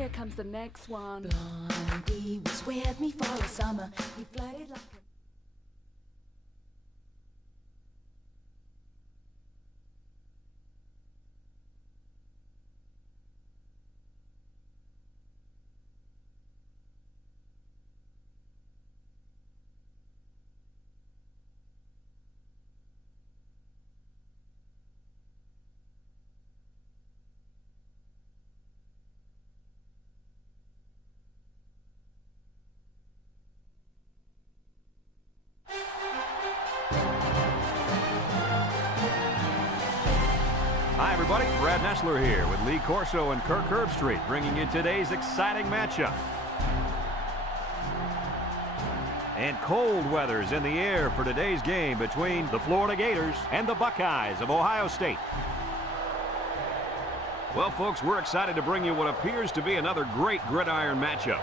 Here comes the next one. Blondie was with me for a summer. He flirted like a... Hi, everybody. Brad Nessler here with Lee Corso and Kirk Herbstreit, bringing you today's exciting matchup. And cold weather's in the air for today's game between the Florida Gators and the Buckeyes of Ohio State. Well, folks, we're excited to bring you what appears to be another great gridiron matchup.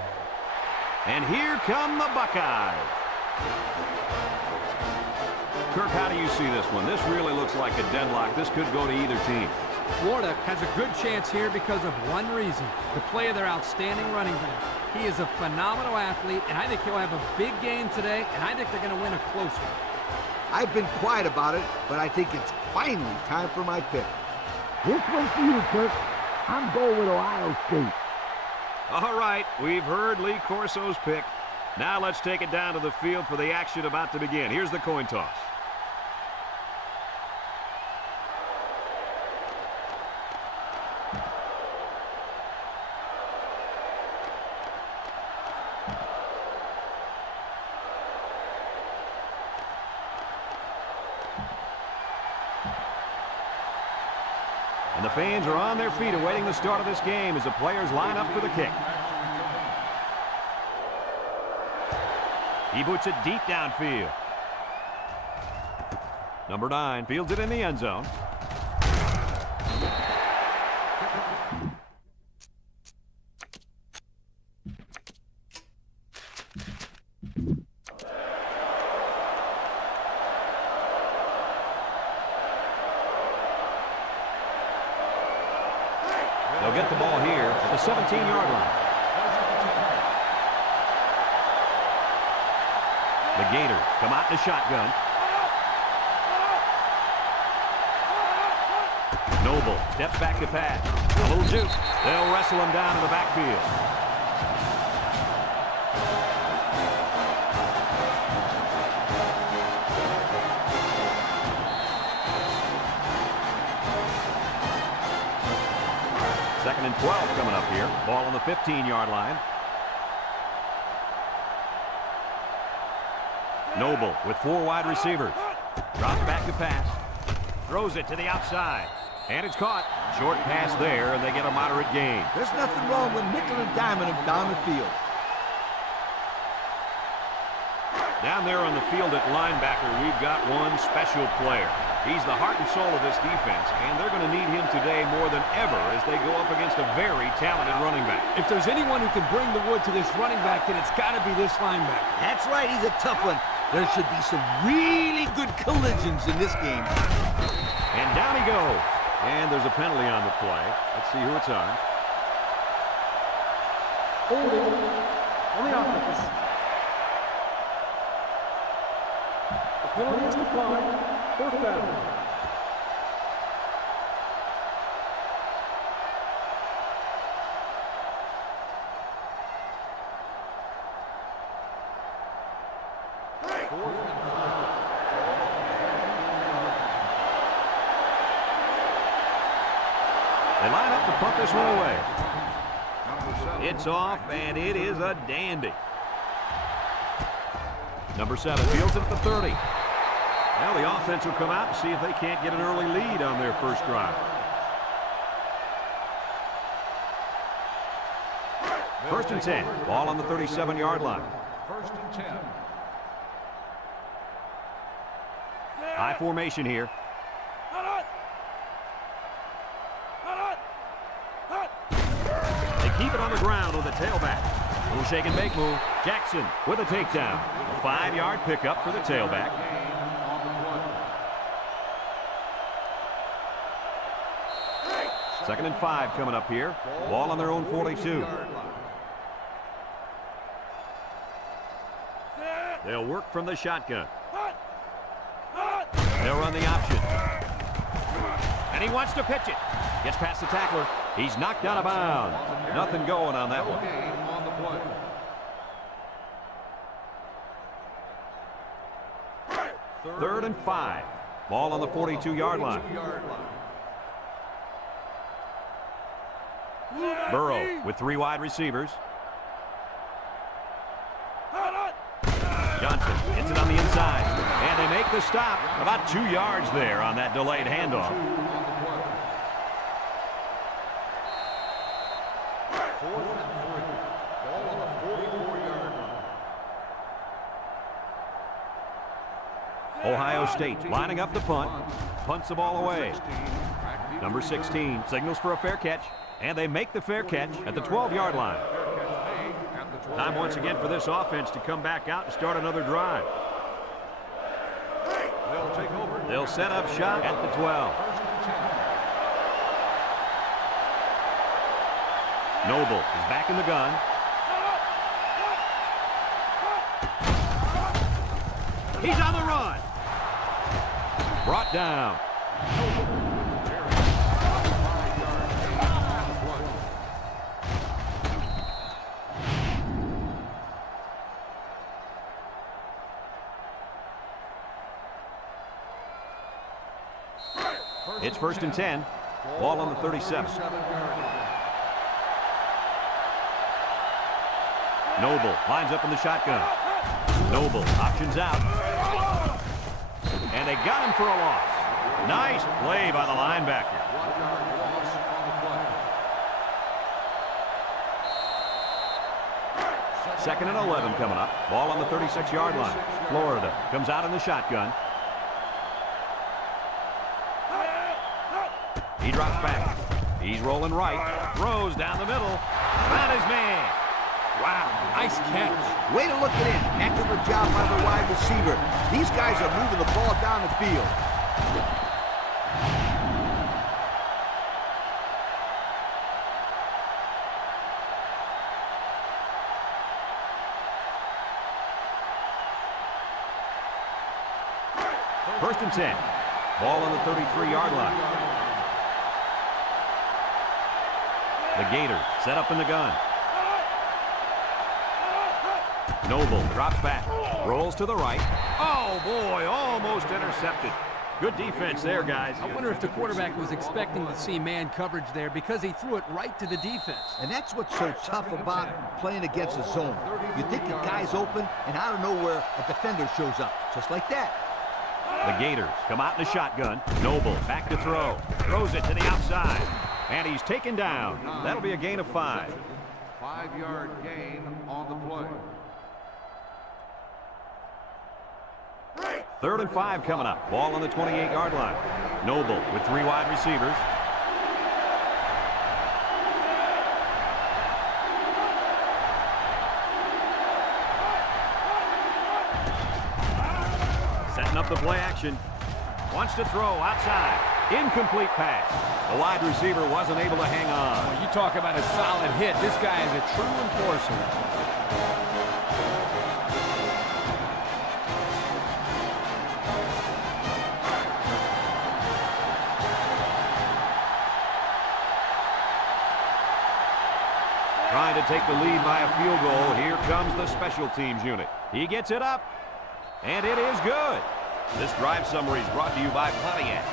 And here come the Buckeyes. Kirk, how do you see this one? This really looks like a deadlock. This could go to either team. Florida has a good chance here because of one reason: the play of their outstanding running back. He is a phenomenal athlete, and I think he'll have a big game today, and I think they're going to win a close one. I've been quiet about it, but I think it's finally time for my pick. This one's for you, Kirk. I'm going with Ohio State. All right, we've heard Lee Corso's pick. Now let's take it down to the field for the action about to begin. Here's the coin toss. And the fans are on their feet awaiting the start of this game as the players line up for the kick. He boots it deep downfield. Number 9 fields it in the end zone. They'll get the ball here at the 17-yard line. The Gators come out in a shotgun. Noble steps back to pass. A little juke. They'll wrestle him down in the backfield. Second and 12 coming up here. Ball on the 15-yard line. Noble with 4 wide receivers. Drops back to pass. Throws it to the outside. And it's caught. Short pass there, and they get a moderate gain. There's nothing wrong with nickel and diming him down the field. Down there on the field at linebacker, we've got one special player. He's the heart and soul of this defense, and they're going to need him today more than ever as they go up against a very talented running back. If there's anyone who can bring the wood to this running back, then it's got to be this linebacker. That's right, he's a tough one. There should be some really good collisions in this game. And down he goes. And there's a penalty on the play. Let's see who it's on. Holding on the offense. The penalty is declined. 4th down. They line up to punt this one away. It's off, and it is a dandy. Number 7 fields it at the 30. Well, the offense will come out and see if they can't get an early lead on their first drive. First and 10. Ball on the 37-yard line. First and 10. High formation here. They keep it on the ground with the tailback. Little shake and make move. Jackson with a takedown. A 5-yard pickup for the tailback. 2nd and 5 coming up here. Ball on their own 42. They'll work from the shotgun. They'll run the option. And he wants to pitch it. Gets past the tackler. He's knocked out of bounds. Nothing going on that one. 3rd and 5. Ball on the 42-yard line. Burrow with 3 wide receivers. Johnson hits it on the inside. And they make the stop. About 2 yards there on that delayed handoff. Ohio State lining up the punt. Punts the ball away. Number 16 signals for a fair catch. And they make the fair catch at the 12-yard line. Time once again for this offense to come back out and start another drive. They'll set up shop at the 12. Noble is back in the gun. He's on the run. Brought down. It's 1st and 10. Ball on the 37. Noble lines up in the shotgun. Noble options out. And they got him for a loss. Nice play by the linebacker. Second and 11 coming up. Ball on the 36-yard line. Florida comes out in the shotgun. He drops back. He's rolling right. Throws down the middle. Found his man. Wow, nice catch. Way to look it in. Heck of a job by the wide receiver. These guys are moving the ball down the field. First and 10. Ball on the 33-yard line. The Gators set up in the gun. Noble drops back. Rolls to the right. Oh, boy, almost intercepted. Good defense there, guys. I wonder if the quarterback was expecting to see man coverage there because he threw it right to the defense. And that's what's so tough about playing against a zone. You think the guy's open, and out of nowhere, a defender shows up. Just like that. The Gators come out in the shotgun. Noble back to throw. Throws it to the outside. And he's taken down. That'll be a gain of 5. 5-yard gain on the play. 3rd and 5 coming up. Ball on the 28-yard line. Noble with 3 wide receivers. Setting up the play action. Wants to throw outside. Incomplete pass. The wide receiver wasn't able to hang on. Well, you talk about a solid hit. This guy is a true enforcer. Trying to take the lead by a field goal. Here comes the special teams unit. He gets it up, and it is good. This drive summary is brought to you by Pontiac.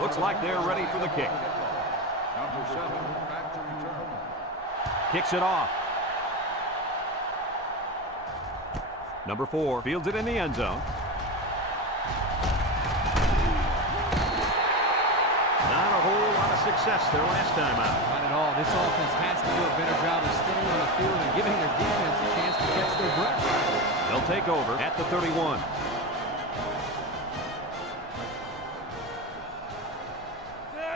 Looks like they're ready for the kick. Number 7 back to return. Kicks it off. Number 4 fields it in the end zone. success their last time out. Not at all. This offense has to do a better job of staying on the field and giving their defense a chance to catch their breath. They'll take over at the 31.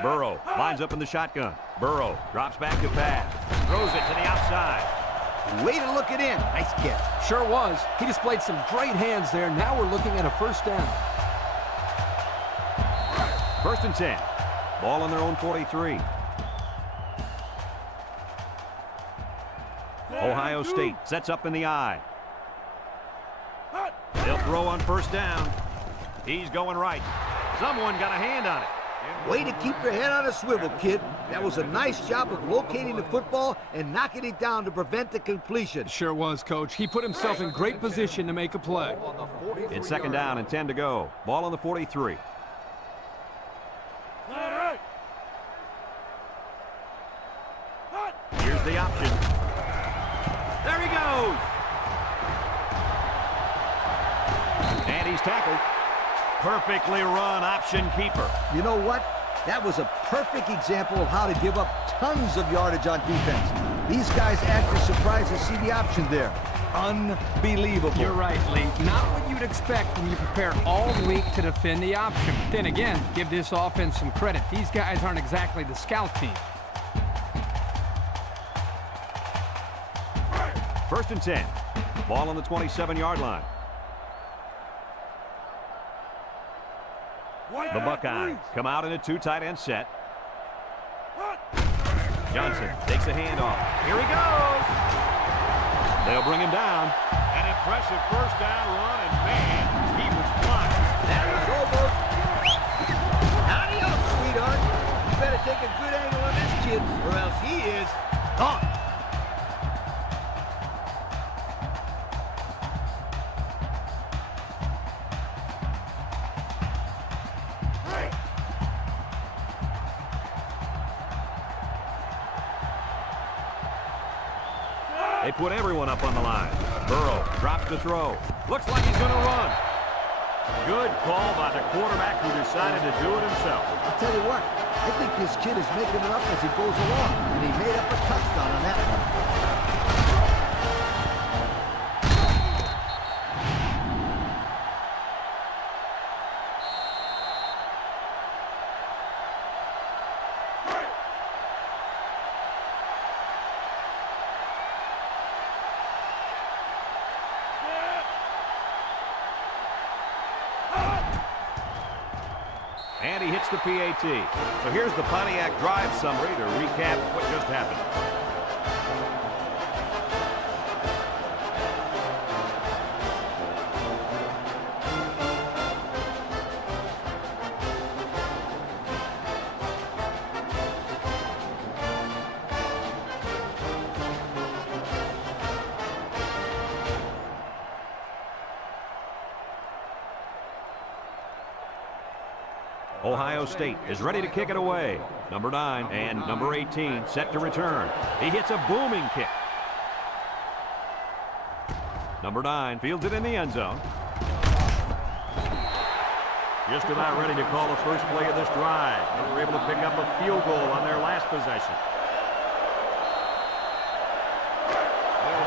Burrow lines up in the shotgun. Burrow drops back to pass. Throws it to the outside. Way to look it in. Nice catch. Sure was. He displayed some great hands there. Now we're looking at a first down. 1st and 10. Ball on their own 43. Ohio State sets up in the eye. They'll throw on 1st down. He's going right. Someone got a hand on it. Way to keep your head on a swivel, kid. That was a nice job of locating the football and knocking it down to prevent the completion. Sure was, Coach. He put himself in great position to make a play. It's 2nd down and 10 to go. Ball on the 43. Here's the option. There he goes. And he's tackled. Perfectly run option keeper. You know what? That was a perfect example of how to give up tons of yardage on defense. These guys acted surprised to see the option there. Unbelievable. You're right, Lee. Not what you'd expect when you prepare all week to defend the option. Then again, give this offense some credit. These guys aren't exactly the scout team. 1st and 10. Ball on the 27-yard line. The Buckeyes come out in a 2 tight end set. Johnson takes a handoff. Here he goes. They'll bring him down. An impressive 1st down run, and man, he was flying. That was almost. Adios, sweetheart. You better take a good angle on this kid, or else he is gone. They put everyone up on the line. Burrow drops the throw. Looks like he's going to run. Good call by the quarterback who decided to do it himself. I'll tell you what, I think this kid is making it up as he goes along, and he made up a touchdown on that one. And he hits the PAT. So here's the Pontiac drive summary to recap what just happened. Ohio State is ready to kick it away. Number 9 and number 18 set to return. He hits a booming kick. Number 9 fields it in the end zone. Just about ready to call the first play of this drive. They were able to pick up a field goal on their last possession.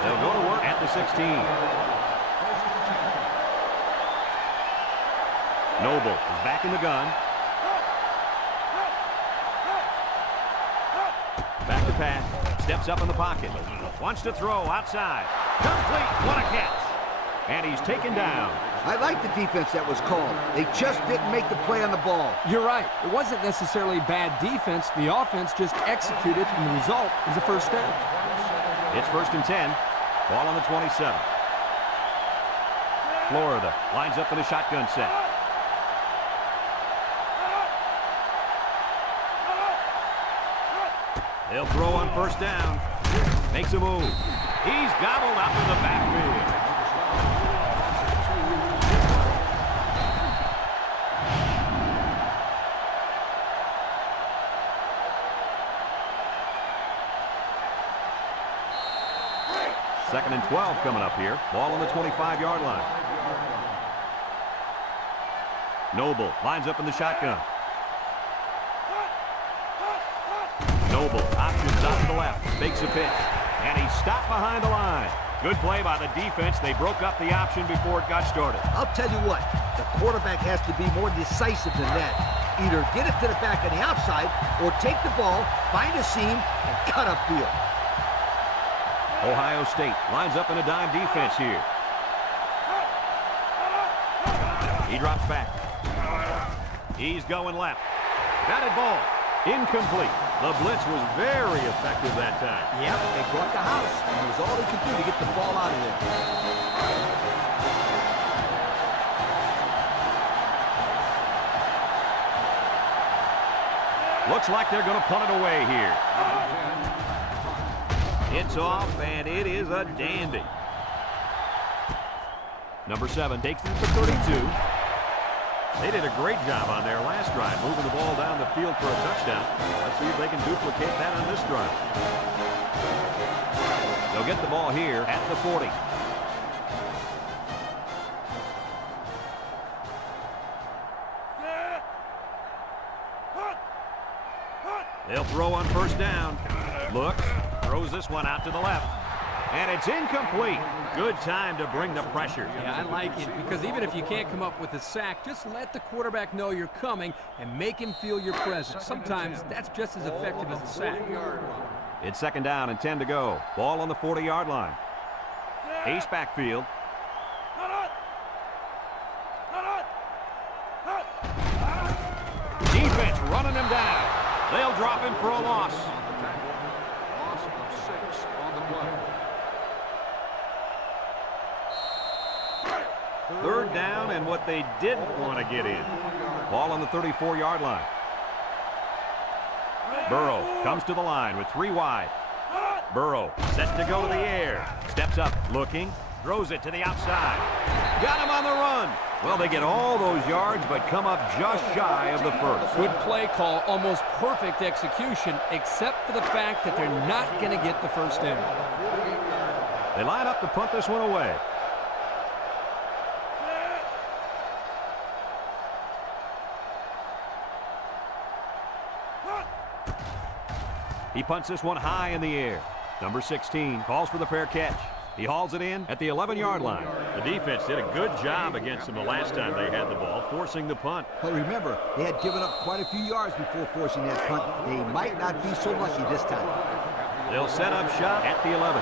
They'll go to work at the 16. Noble is back in the gun. Back to pass. Steps up in the pocket. Wants to throw outside. Complete. What a catch. And he's taken down. I like the defense that was called. They just didn't make the play on the ball. You're right. It wasn't necessarily bad defense. The offense just executed, and the result is a first down. It's 1st and 10. Ball on the 27. Florida lines up in a shotgun set. They'll throw on 1st down. Makes a move. He's gobbled up in the backfield. Second and 12 coming up here. Ball on the 25-yard line. Noble lines up in the shotgun. Noble options out to the left, fakes a pitch, and he's stopped behind the line. Good play by the defense. They broke up the option before it got started. I'll tell you what, the quarterback has to be more decisive than that. Either get it to the back on the outside or take the ball, find a seam, and cut upfield. Ohio State lines up in a dime defense here. He drops back. He's going left. Batted ball. Incomplete. The blitz was very effective that time. Yep, they brought the house, and it was all they could do to get the ball out of there. Looks like they're going to punt it away here. It's off, and it is a dandy. Number 7 takes it to 32. They did a great job on their last drive, moving the ball down the field for a touchdown. Let's see if they can duplicate that on this drive. They'll get the ball here at the 40. They'll throw on first down. Looks, throws this one out to the left. And it's incomplete. Good time to bring the pressure. Yeah, I like it because even if you can't come up with a sack, just let the quarterback know you're coming and make him feel your presence. Sometimes that's just as effective as a sack. It's 2nd down and 10 to go. Ball on the 40-yard line. Ace backfield. Defense running him down. They'll drop him for a loss. Loss of 6 on the play. 3rd down and what they didn't want to get in. Ball on the 34-yard line. Burrow comes to the line with 3 wide. Burrow set to go to the air. Steps up, looking, throws it to the outside. Got him on the run. Well, they get all those yards, but come up just shy of the first. Good play call, almost perfect execution, except for the fact that they're not going to get the first down. They line up to punt this one away. He punts this one high in the air. Number 16 calls for the fair catch. He hauls it in at the 11-yard line. The defense did a good job against them the last time they had the ball, forcing the punt. But remember, they had given up quite a few yards before forcing that punt. They might not be so lucky this time. They'll set up shop at the 11.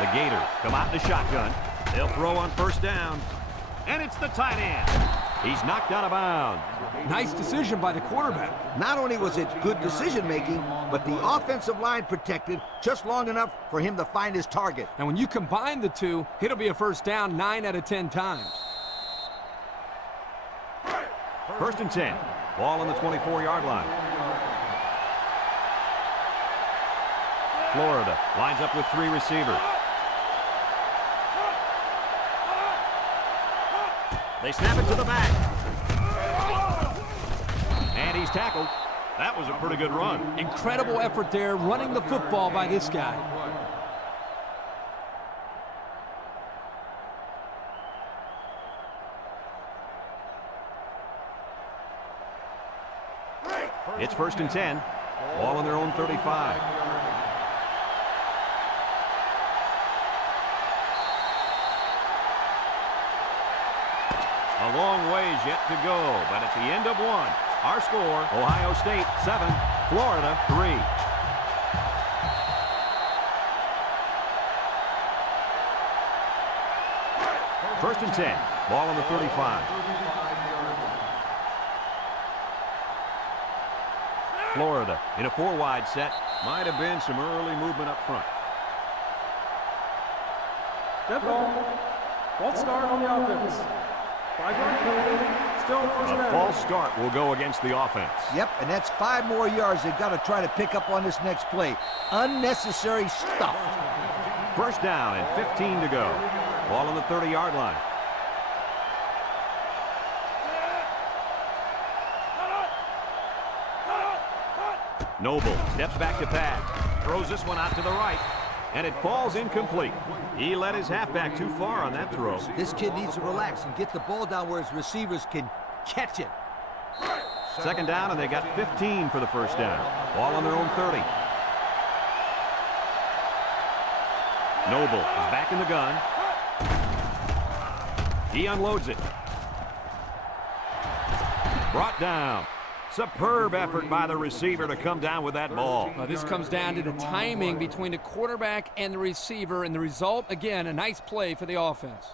The Gators come out in the shotgun. They'll throw on first down. And it's the tight end. He's knocked out of bounds. Nice decision by the quarterback. Not only was it good decision-making, but the offensive line protected just long enough for him to find his target. And when you combine the two, it'll be a first down 9 out of 10 times. 1st and 10. Ball on the 24-yard line. Florida lines up with 3 receivers. They snap it to the back. And he's tackled. That was a pretty good run. Incredible effort there, running the football by this guy. It's 1st and 10. Ball on their own 35. A long ways yet to go, but at the end of one, our score, Ohio State 7, Florida 3. First and 10, ball on the 35. Florida in a 4-wide set. Might have been some early movement up front. Dead ball. False start on the offense. 5-yard penalty. Still first down. A false start will go against the offense. Yep, and that's 5 more yards they've got to try to pick up on this next play. Unnecessary stuff. First down and 15 to go. Ball on the 30-yard line. Noble steps back to pass. Throws this one out to the right. And it falls incomplete. He let his halfback too far on that throw. This kid needs to relax and get the ball down where his receivers can catch it. Second down, and they got 15 for the first down. Ball on their own 30. Noble is back in the gun. He unloads it. Brought down. Superb effort by the receiver to come down with that ball. This comes down to the timing between the quarterback and the receiver, and the result, again, a nice play for the offense.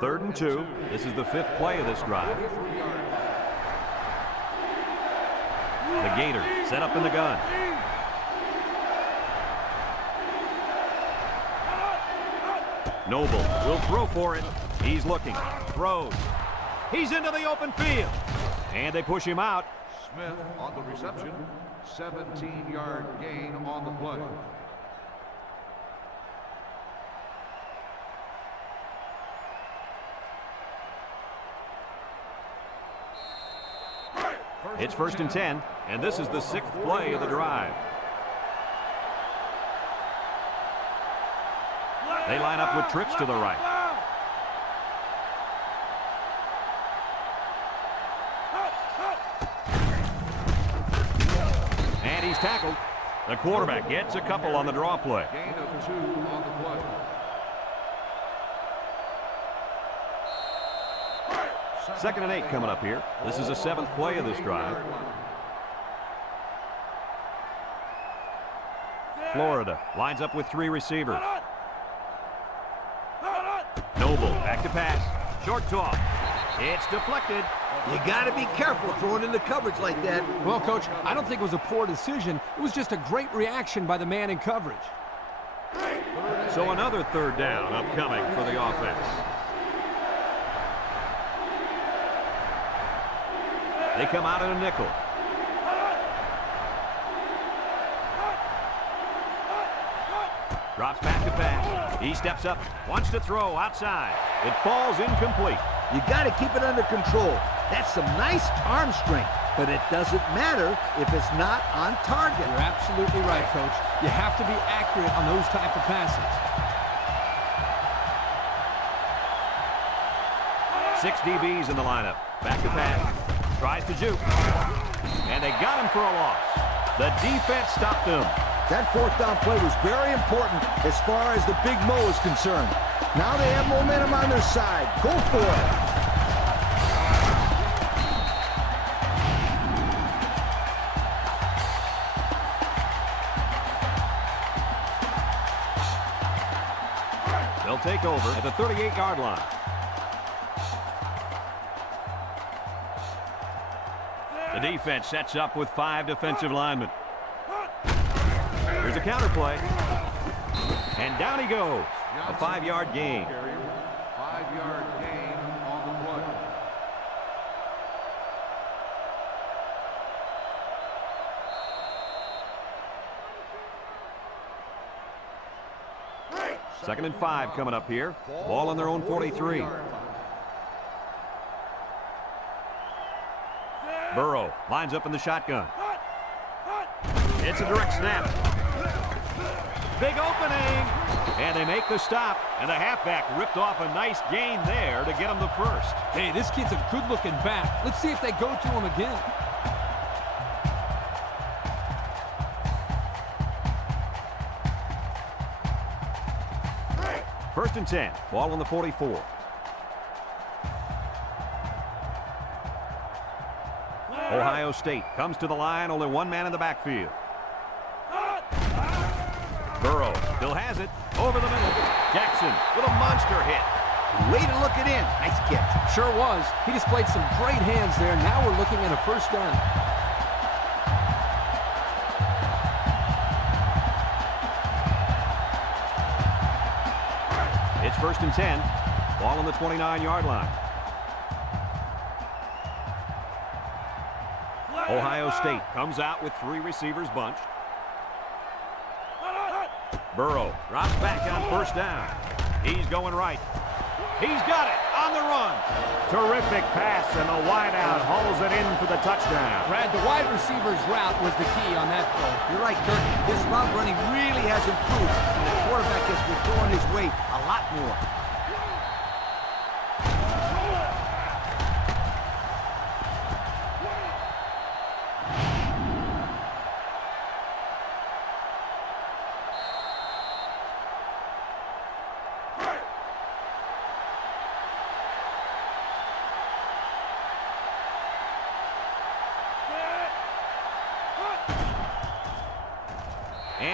Third and 2. This is the 5th play of this drive. The Gator set up in the gun. Noble will throw for it. He's looking. Throws. He's into the open field. And they push him out. Smith on the reception. 17-yard gain on the play. It's first and 10, and this is the 6th play of the drive. They line up with trips to the right. And he's tackled. The quarterback gets a couple on the draw play. Gain of 2 on the play. Second and 8 coming up here. This is the 7th play of this drive. Florida lines up with 3 receivers. Noble back to pass. Short toss. It's deflected. You got to be careful throwing into coverage like that. Well, Coach, I don't think it was a poor decision. It was just a great reaction by the man in coverage. So another third down upcoming for the offense. They come out in a nickel. Drops back to pass. He steps up, wants to throw outside. It falls incomplete. You got to keep it under control. That's some nice arm strength, but it doesn't matter if it's not on target. You're absolutely right, Coach. You have to be accurate on those type of passes. 6 DBs in the lineup. Back to pass. Tries to juke. And they got him for a loss. The defense stopped them. That 4th down play was very important as far as the Big Mo is concerned. Now they have momentum on their side. Go for it. They'll take over at the 38-yard line. The defense sets up with 5 defensive linemen. Here's a counter play. And down he goes. A 5-yard gain. 5-yard gain on the play. Second and 5 coming up here. Ball on their own 43. Burrow lines up in the shotgun. It's a direct snap. Big opening. And they make the stop. And the halfback ripped off a nice gain there to get him the first. Hey, this kid's a good-looking back. Let's see if they go to him again. First and 10. Ball on the 44. Ohio State comes to the line. Only 1 man in the backfield. Burrow still has it. Over the middle. Jackson with a monster hit. Way to look it in. Nice catch. Sure was. He displayed some great hands there. Now we're looking at a first down. It's first and 10. Ball on the 29-yard line. Ohio State comes out with 3 receivers bunched. Burrow drops back on first down. He's going right. He's got it on the run. Terrific pass, and the wideout hauls it in for the touchdown. Brad, the wide receiver's route was the key on that play. You're right, Kirk. This route running really has improved, and the quarterback has been throwing his weight a lot more.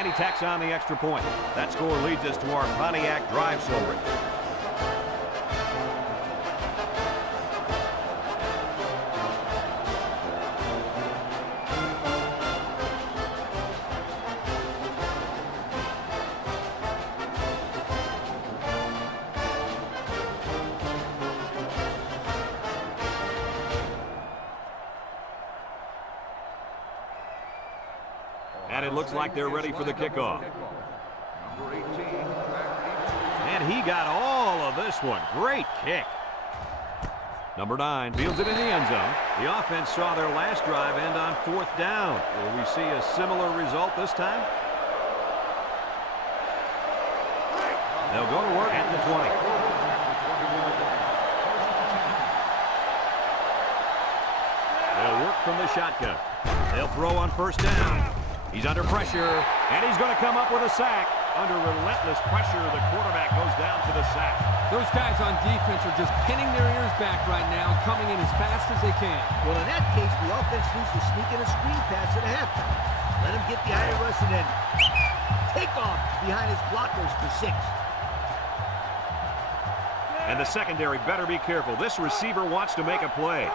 And he tacks on the extra point. That score leads us to our Pontiac drive summary. And it looks like they're ready for the kickoff. Number 18. And he got all of this one. Great kick. Number 9 fields it in the end zone. The offense saw their last drive end on 4th down. Will we see a similar result this time? They'll go to work at the 20. They'll work from the shotgun. They'll throw on 1st down. He's under pressure, and he's going to come up with a sack. Under relentless pressure, the quarterback goes down for the sack. Those guys on defense are just pinning their ears back right now and coming in as fast as they can. Well, in that case, the offense needs to sneak in a screen pass at halftime. Let him get behind the rush and then take off behind his blockers for 6. And the secondary better be careful. This receiver wants to make a play.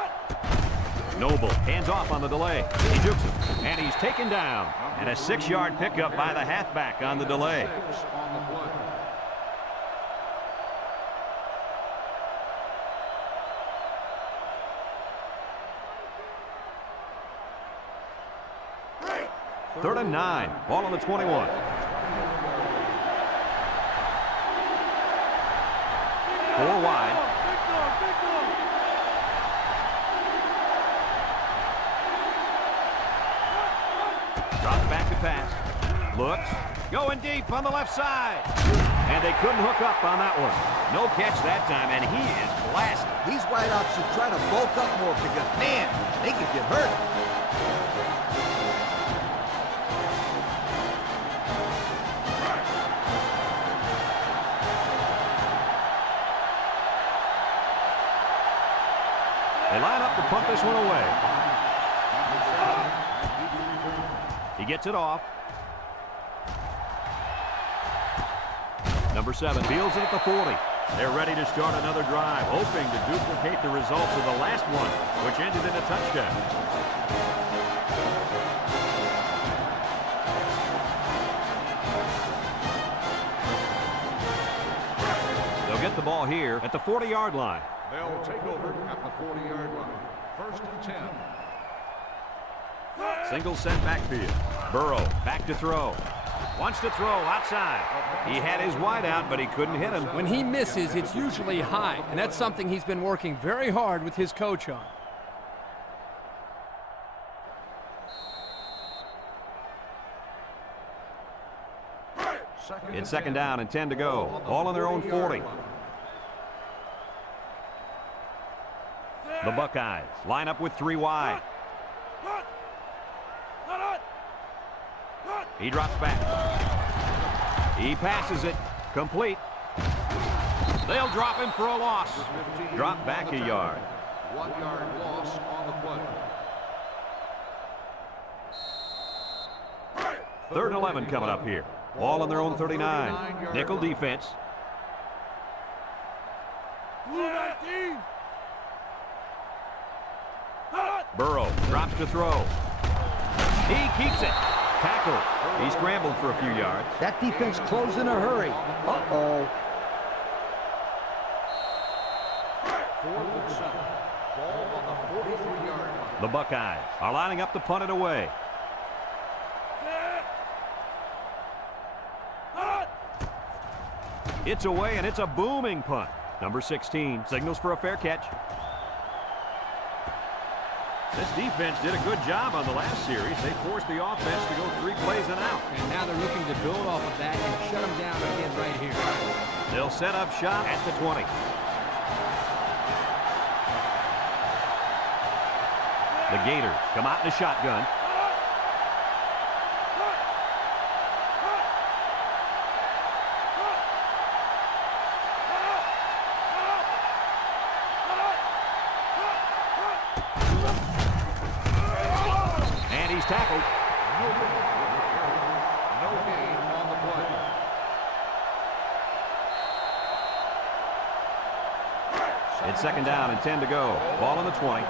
Noble hands off on the delay. He jukes him, and he's taken down. And a 6-yard pickup by the halfback on the delay. On the play. Third and 9. Ball on the 21. Four wide. Drops back to pass. Looks. Going deep on the left side. And they couldn't hook up on that one. No catch that time, and he is blasted. These wideouts should try to bulk up more because, man, they could get hurt. They line up to punt this one away. He gets it off. Number 7 fields it at the 40. They're ready to start another drive, hoping to duplicate the results of the last one, which ended in a touchdown. They'll get the ball here at the 40-yard line. They'll take over at the 40-yard line. 1st and 10. Single set backfield. Burrow back to throw. Wants to throw outside. He had his wide out, but he couldn't hit him. When he misses, it's usually high, and that's something he's been working very hard with his coach on. It's 2nd down and 10 to go. All on their own 40. The Buckeyes line up with 3 wide. He drops back. He passes it. Complete. They'll drop him for a loss. Drop back a yard. 1-yard loss on the play. 3rd and 11 coming up here. Ball on their own 39. Nickel defense. Burrow drops to throw. He keeps it. Tackle. He scrambled for a few yards. That defense closed in a hurry. Uh-oh. 4th and 7. Ball on the 43-yard line. The Buckeyes are lining up to punt it away. It's away, and it's a booming punt. Number 16 signals for a fair catch. This defense did a good job on the last series. They forced the offense to go 3 plays and out. And now they're looking to build off of that and shut him down again right here. They'll set up shop at the 20. The Gators come out in a shotgun. And he's tackled. No gain It's second down and 10 to go. Ball on the 20.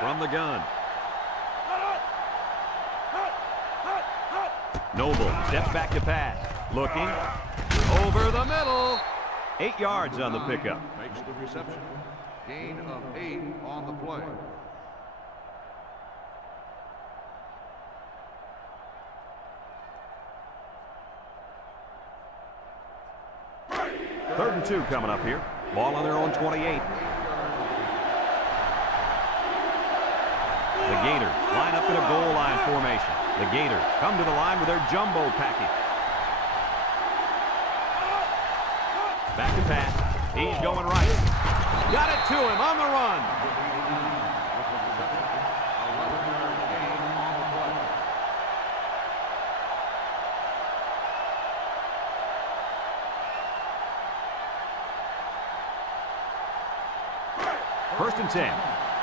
From the gun. Noble steps back to pass. Looking. Over the middle. 8 yards on the pickup. Makes the reception. Gain of 8 on the play. Third and 2 coming up here. Ball on their own 28. The Gators line up in a goal line formation. The Gators come to the line with their jumbo package. Back to pass. He's going right. Got it to him on the run. 11-yard gain on the play. First and 10.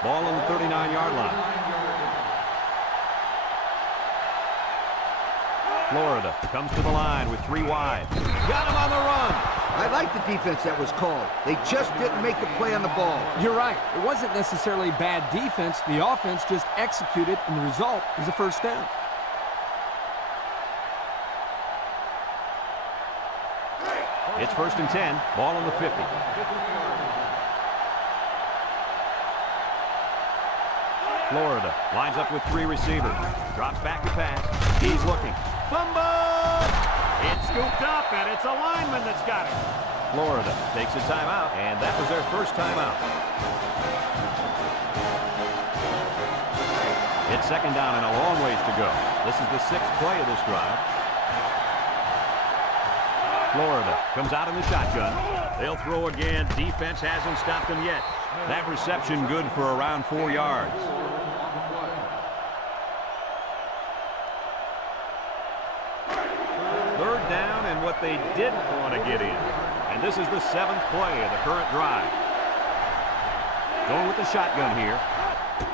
Ball on the 39-yard line. Florida comes to the line with 3 wide. Got him on the run. I like the defense that was called. They just didn't make the play on the ball. You're right. It wasn't necessarily bad defense. The offense just executed, and the result is a first down. It's first and 10. Ball on the 50. Florida lines up with 3 receivers. Drops back to pass. He's looking. Fumble! It's scooped up, and it's a lineman that's got it. Florida takes a timeout, and that was their first timeout. It's second down and a long ways to go. This is the 6th play of this drive. Florida comes out in the shotgun. They'll throw again. Defense hasn't stopped them yet. That reception good for around 4 yards. Third down and what they didn't want to get in. And this is the 7th play of the current drive. Going with the shotgun here.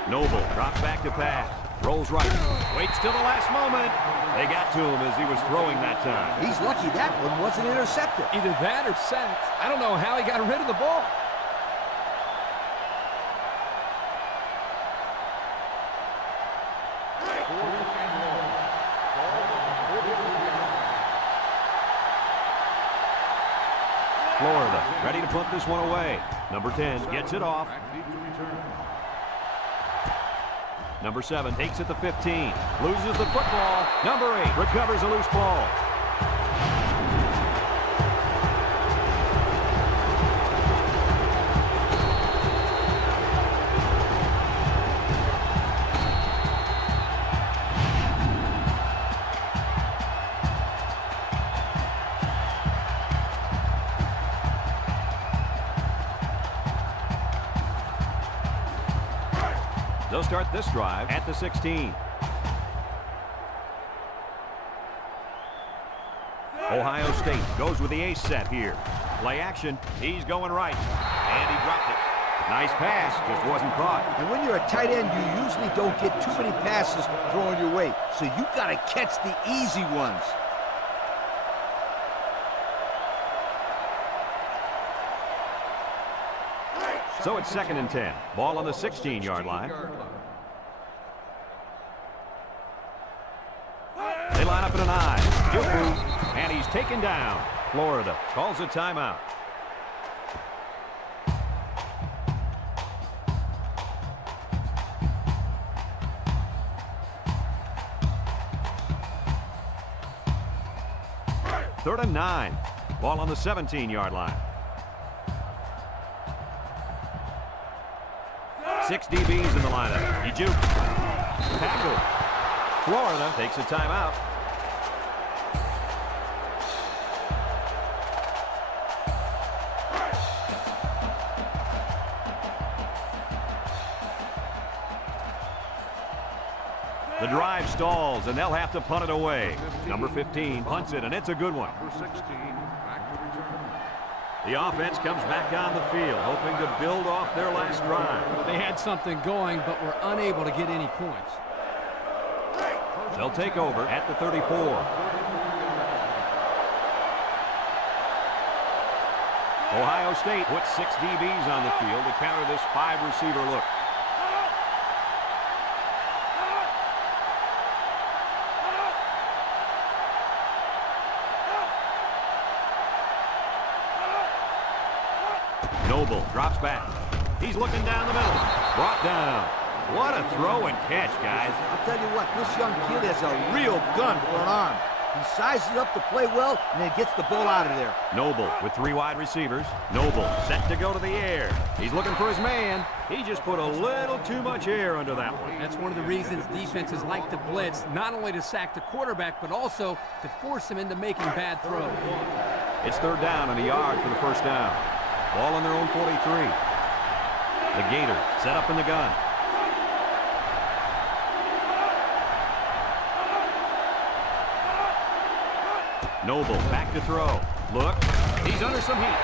Noble drops back to pass. Rolls right. Waits till the last moment. They got to him as he was throwing that time. He's lucky that one wasn't intercepted. Either that or sense. I don't know how he got rid of the ball. Florida ready to punt this one away. Number 10 gets it off. Number 7 takes it to 15. Loses the football. Number 8 recovers a loose ball. They'll start this drive at the 16. Ohio State goes with the ace set here. Play action. He's going right. And he dropped it. Nice pass. Just wasn't caught. And when you're a tight end, you usually don't get too many passes thrown your way. So you got to catch the easy ones. So it's second and 10. Ball on the 16-yard line. They line up in an I. And he's taken down. Florida calls a timeout. Third and 9. Ball on the 17-yard line. 6 DBs in the lineup. He jukes. Tackle. Florida takes a timeout. The drive stalls, and they'll have to punt it away. Number 15 punts it, and it's a good one. Number 16, back to return. The offense comes back on the field, hoping to build off their last drive. They had something going, but were unable to get any points. They'll take over at the 34. Ohio State puts 6 DBs on the field to counter this 5-receiver look. Noble drops back. He's looking down the middle. Brought down. What a throw and catch, guys. I'll tell you what, this young kid has a real gun for an arm. He sizes it up to play well, and then gets the ball out of there. Noble with 3 wide receivers. Noble set to go to the air. He's looking for his man. He just put a little too much air under that one. That's one of the reasons defenses like to blitz, not only to sack the quarterback, but also to force him into making bad throws. It's 3rd down and a yard for the first down. Ball on their own 43. The Gators set up in the gun. Noble back to throw. Look, he's under some heat.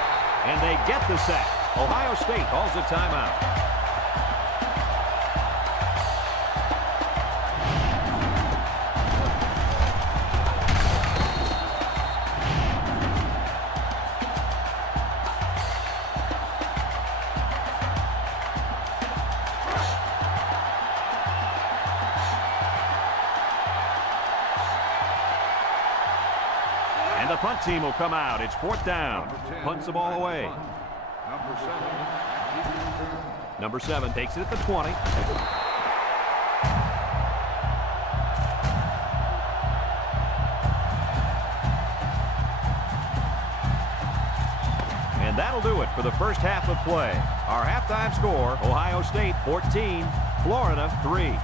And they get the sack. Ohio State calls a timeout. The punt team will come out. It's 4th down. Punts the ball away. Number 7 takes it at the 20. And that'll do it for the first half of play. Our halftime score, Ohio State 14, Florida 3.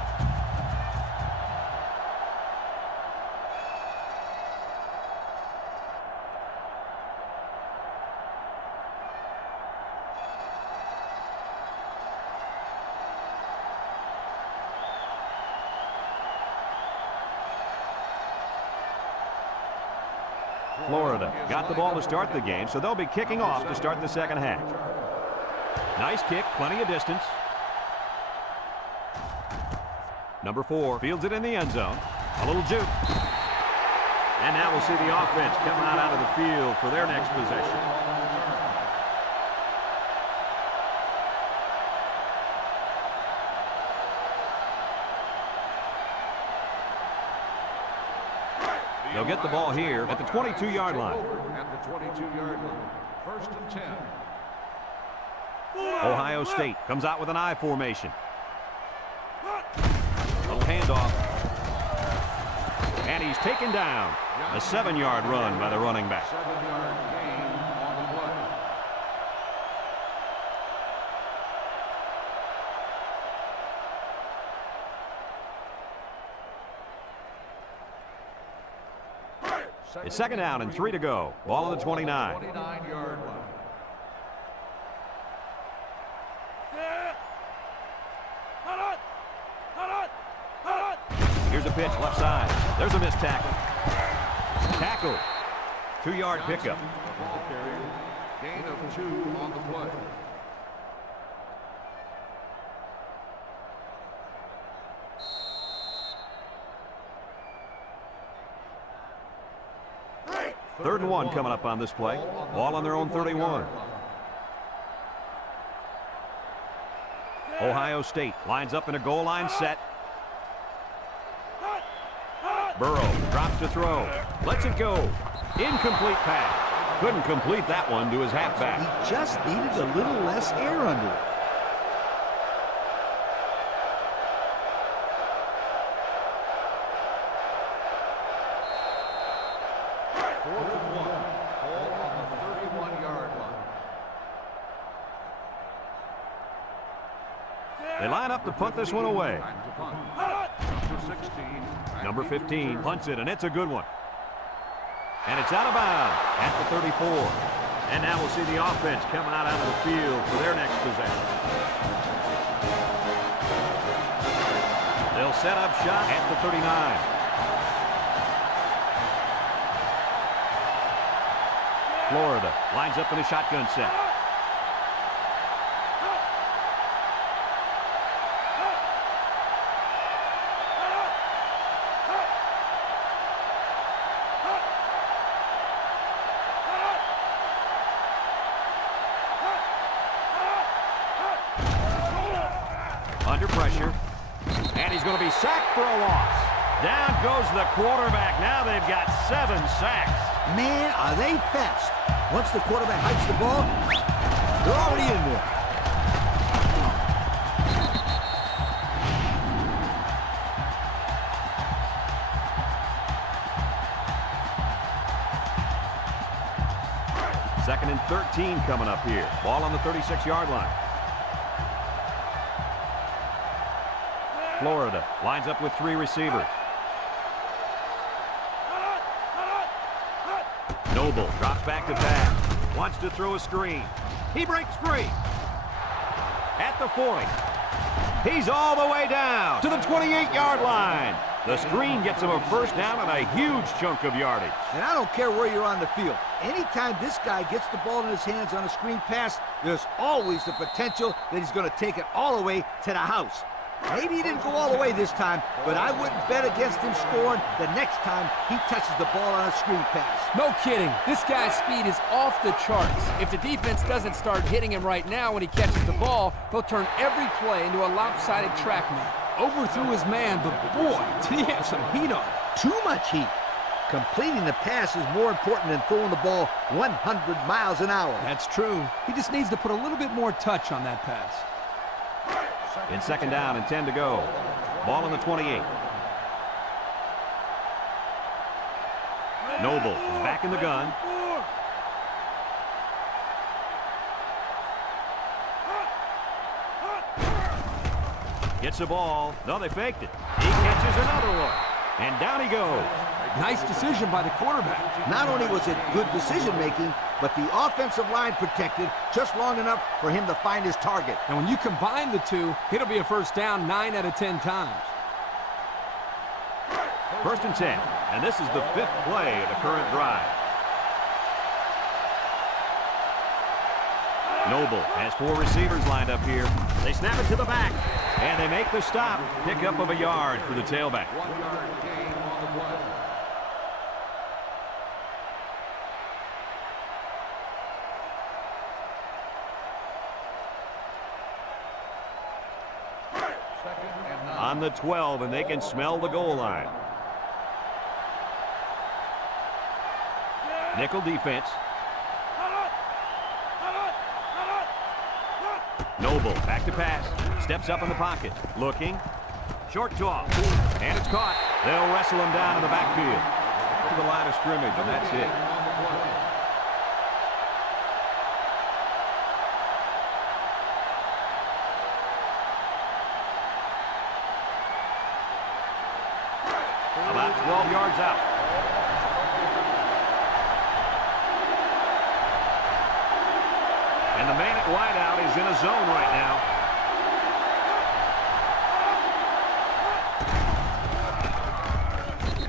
Florida got the ball to start the game, so they'll be kicking off to start the second half. Nice kick, plenty of distance. Number 4 fields it in the end zone. A little juke. And now we'll see the offense come out of the field for their next possession. They'll get the ball here at the 22-yard line. At the 22-yard line. 1st and 10. Ohio State comes out with an I formation. Little handoff. And he's taken down. A 7-yard run by the running back. 7-yard gain on the play. It's 2nd down and 3 to go. Ball on the 29. 29-yard line. Here's a pitch left side. There's a missed tackle. Tackle. 2-yard pickup. The ball carrier. Gain of 2 on the play. Third and 1 coming up on this play. Ball on their own 31. Ohio State lines up in a goal line set. Burrow drops to throw. Lets it go. Incomplete pass. Couldn't complete that one to his halfback. He just needed a little less air under it. They line up to punt this one away. Number 15 punts it, and it's a good one. And it's out of bounds at the 34. And now we'll see the offense come out of the field for their next possession. They'll set up shot at the 39. Florida lines up in a shotgun set. sack for a loss. Down goes the quarterback. Now they've got 7 sacks. Man, are they fast. Once the quarterback hikes the ball, they're already in there. Second and 13 coming up here. Ball on the 36-yard line. Florida lines up with 3 receivers. Noble drops back to pass. Wants to throw a screen. He breaks free. At the 40. He's all the way down to the 28-yard line. The screen gets him a first down and a huge chunk of yardage. And I don't care where you're on the field. Anytime this guy gets the ball in his hands on a screen pass, there's always the potential that he's going to take it all the way to the house. Maybe he didn't go all the way this time, but I wouldn't bet against him scoring the next time he touches the ball on a screen pass. No kidding. This guy's speed is off the charts. If the defense doesn't start hitting him right now when he catches the ball, he'll turn every play into a lopsided track meet. Overthrew his man, but boy, did he have some heat on him. Too much heat. Completing the pass is more important than throwing the ball 100 miles an hour. That's true. He just needs to put a little bit more touch on that pass. In second down and 10 to go. Ball on the 28. Noble is back in the gun. Gets the ball. No, they faked it. He catches another one. And down he goes. Nice decision by the quarterback. Not only was it good decision-making, but the offensive line protected just long enough for him to find his target. And when you combine the two, it'll be a first down 9 out of 10 times. First and 10. And this is the 5th play of the current drive. Noble has 4 receivers lined up here. They snap it to the back. And they make the stop. Pickup of a yard for the tailback. 1-yard gain on the play. On the 12, and they can smell the goal line. Nickel defense. Noble back to pass. Steps up in the pocket. Looking. Short toss. And it's caught. They'll wrestle him down in the backfield. To the line of scrimmage, and that's it. About 12 yards out. And the man at wideout is in a zone right now.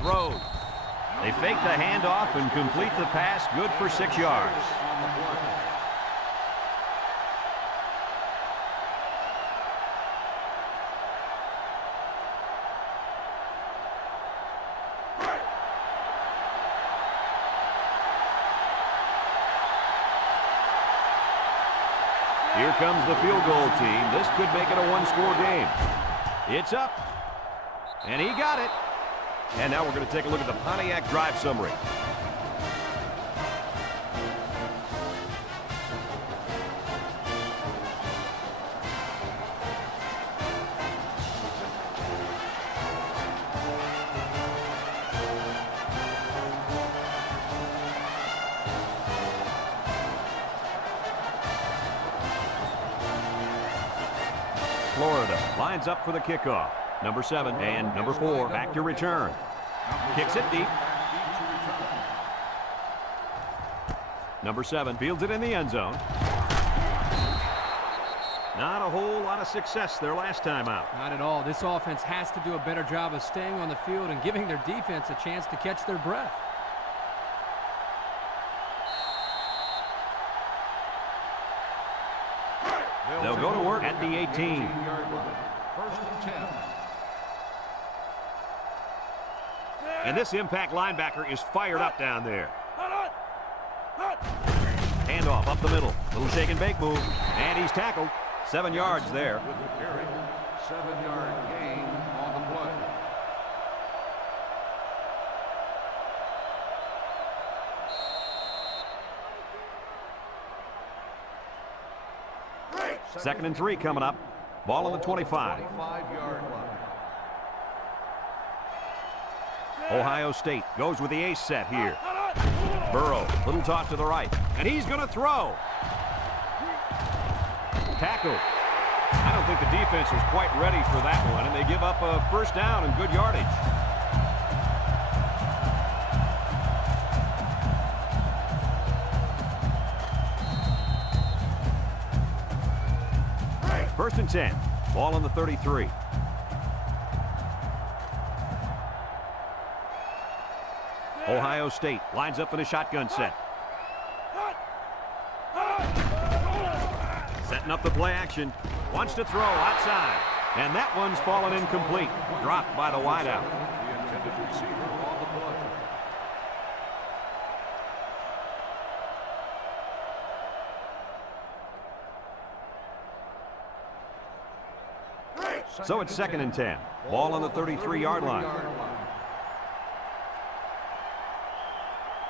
Throws. They fake the handoff and complete the pass. Good for 6 yards. Here comes the field goal team. This could make it a 1-score game. It's up. And he got it. And now we're going to take a look at the Pontiac drive summary. Florida lines up for the kickoff. Number 7 and number 4 back to return. Kicks it deep. Number 7 fields it in the end zone. Not a whole lot of success their last time out. Not at all. This offense has to do a better job of staying on the field and giving their defense a chance to catch their breath. They'll go to work at the 18. First and 10. And this impact linebacker is fired up down there. Handoff up the middle. Little shake and bake move. And he's tackled. 7 yards there. 7-yard gain on the play. 2nd and 3 coming up. Ball on the 25. 25-yard line. Ohio State goes with the ace set here. Burrow, little toss to the right, and he's going to throw. Tackle. I don't think the defense was quite ready for that one, and they give up a first down and good yardage. First and 10. Ball on the 33. Ohio State lines up in a shotgun set. Setting up the play action. Wants to throw outside. And that one's fallen incomplete. Dropped by the wideout. The intended receiver on the play. So it's 2nd and 10. Ball on the 33-yard line.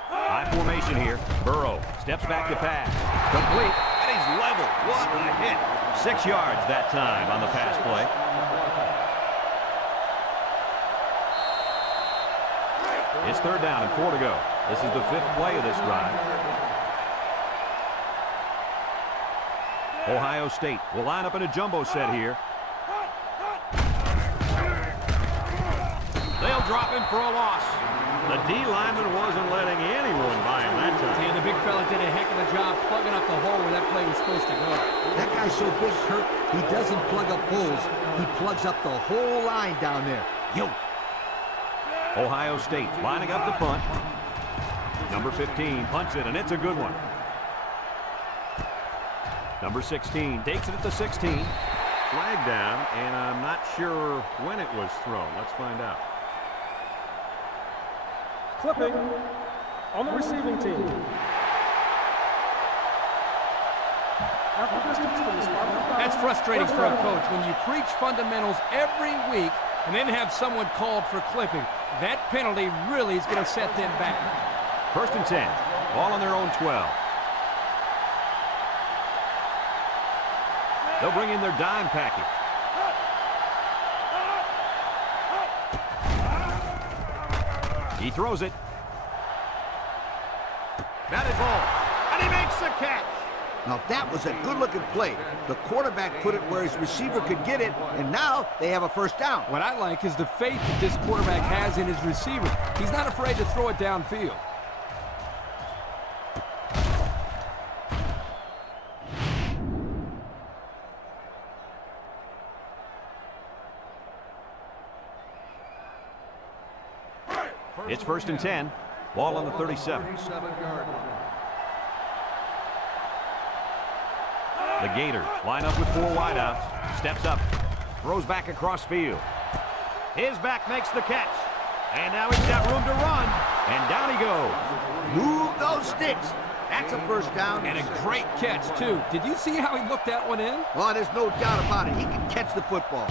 High formation here. Burrow steps back to pass. Complete. And he's level. What a hit. 6 yards that time on the pass play. It's 3rd down and 4 to go. This is the 5th play of this drive. Ohio State will line up in a jumbo set here. They'll drop him for a loss. The D lineman wasn't letting anyone by him that time. And the big fella did a heck of a job plugging up the hole where that play was supposed to go. That guy's so big, Kurt, he doesn't plug up holes. He plugs up the whole line down there. Yo. Ohio State lining up the punt. Number 15 punts it, and it's a good one. Number 16 takes it at the 16. Flag down, and I'm not sure when it was thrown. Let's find out. Clipping on the receiving team. After distance from the spot. That's frustrating for a coach when you preach fundamentals every week and then have someone called for clipping. That penalty really is going to set them back. 1st and 10. Ball on their own 12. They'll bring in their dime package. He throws it. Batted ball. And he makes the catch. Now that was a good-looking play. The quarterback put it where his receiver could get it, and now they have a first down. What I like is the faith that this quarterback has in his receiver. He's not afraid to throw it downfield. It's 1st and 10. Ball on the 37. 37-yard line. The Gators line up with 4 wideouts. Steps up. Throws back across field. His back makes the catch. And now he's got room to run. And down he goes. Move those sticks. That's a first down. And a great catch, too. Did you see how he looked that one in? Well, there's no doubt about it. He can catch the football.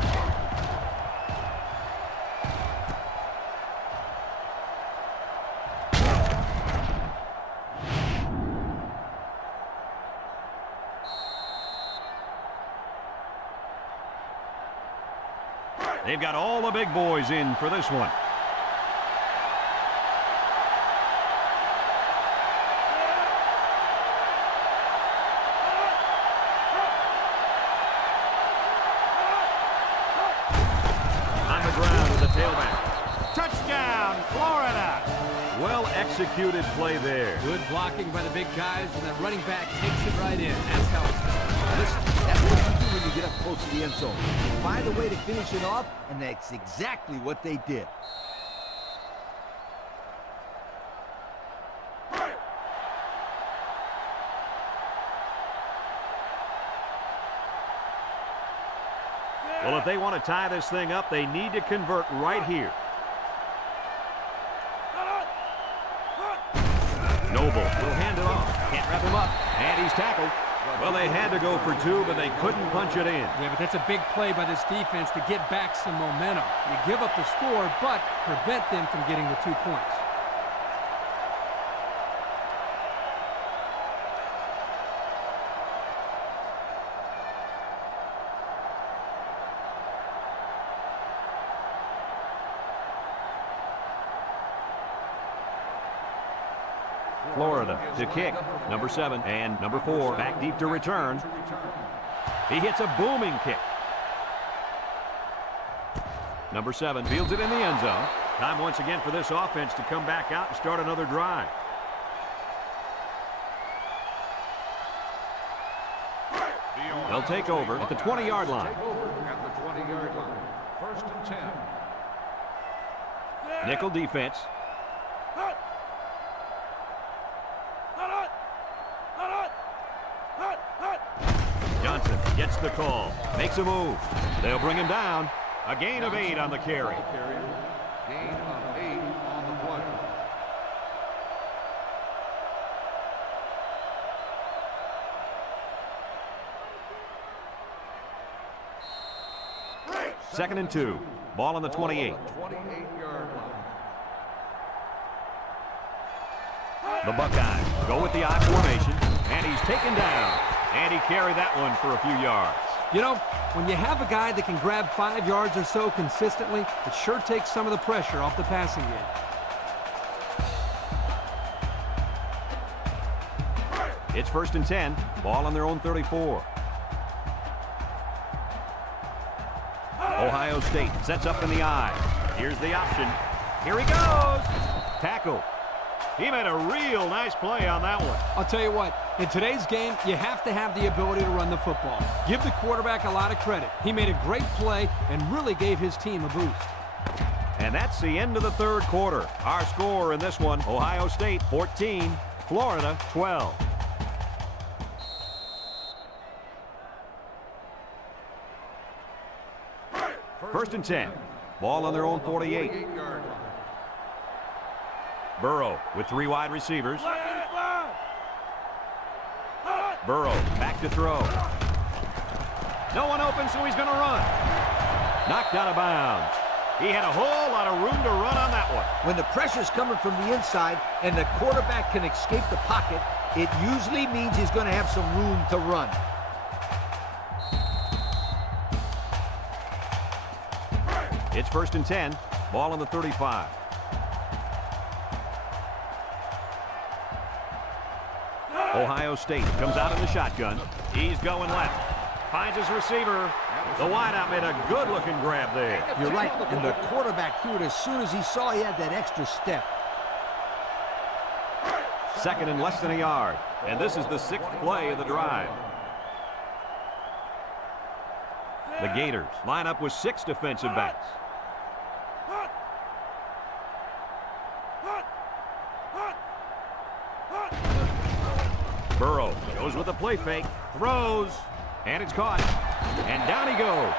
They've got all the big boys in for this one. On the ground with the tailback. Touchdown, Florida! Well-executed play there. Good blocking by the big guys, and the running back takes it right in. That's how it's done. Listen, that's what you do when you get up close to the end zone. You find a way to finish it off, and that's exactly what they did. Well, if they want to tie this thing up, they need to convert right here. Noble will hand it off. Can't wrap him up. And he's tackled. Well, they had to go for 2, but they couldn't punch it in. Yeah, but that's a big play by this defense to get back some momentum. You give up the score, but prevent them from getting the 2 points. Florida to kick. Number 7 and number 4 back deep to return. He hits a booming kick. Number 7 fields it in the end zone. Time once again for this offense to come back out and start another drive. They'll take over at the 20-yard line. At the 20-yard line. 1st and 10. Nickel defense. Johnson gets the call, makes a move. They'll bring him down. A gain of 8 on the carry. Gain of 8 on the play. Second and 2. Ball on the 28. 28-yard line. The Buckeyes go with the I formation, and he's taken down. And he carried that one for a few yards. You know, when you have a guy that can grab 5 yards or so consistently, it sure takes some of the pressure off the passing game. It's 1st and 10. Ball on their own 34. Ohio State sets up in the I. Here's the option. Here he goes. Tackle. He made a real nice play on that one. I'll tell you what, in today's game, you have to have the ability to run the football. Give the quarterback a lot of credit. He made a great play and really gave his team a boost. And that's the end of the third quarter. Our score in this one, Ohio State 14, Florida 12. First and 10. Ball on their own 48. 48-yard line. Burrow with 3 wide receivers. Burrow back to throw. No one open, so he's going to run. Knocked out of bounds. He had a whole lot of room to run on that one. When the pressure's coming from the inside and the quarterback can escape the pocket, it usually means he's going to have some room to run. It's 1st and 10. Ball on the 35. Ohio State comes out in the shotgun. He's going left. Finds his receiver. The wideout made a good-looking grab there. You're right, and the quarterback threw it as soon as he saw he had that extra step. Second and less than a yard. And this is the 6th play of the drive. The Gators line up with 6 defensive backs. Burrow goes with a play fake, throws, and it's caught. And down he goes.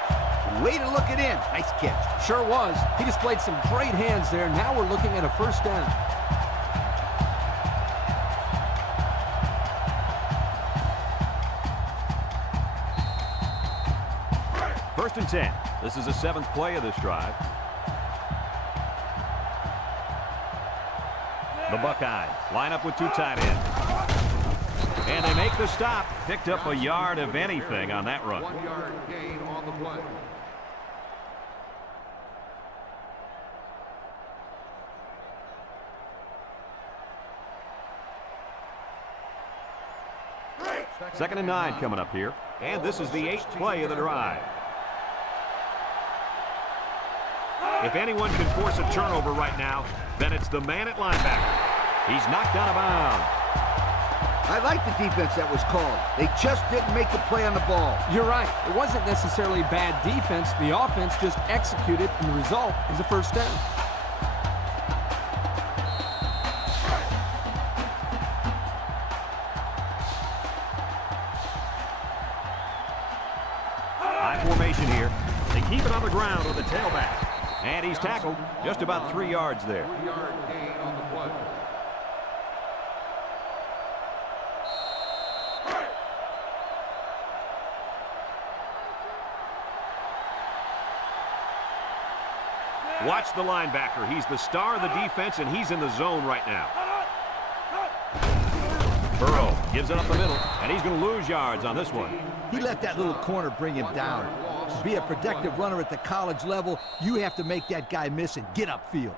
Way to look it in. Nice catch. Sure was. He displayed some great hands there. Now we're looking at a first down. First and 10. This is the 7th play of this drive. The Buckeyes line up with 2 tight ends. And they make the stop. Picked up a yard of anything on that run. 1-yard gain on the play. Second and 9 coming up here. And this is the 8th play of the drive. If anyone can force a turnover right now, then it's the man at linebacker. He's knocked out of bounds. I like the defense that was called. They just didn't make the play on the ball. You're right. It wasn't necessarily bad defense. The offense just executed, and the result is a first down. High formation here. They keep it on the ground with the tailback. And he's tackled just about 3 yards there. 3-yard gain on the play. Watch the linebacker. He's the star of the defense, and he's in the zone right now. Burrow gives it up the middle, and he's going to lose yards on this one. He let that little corner bring him down. To be a productive runner at the college level, you have to make that guy miss and get upfield.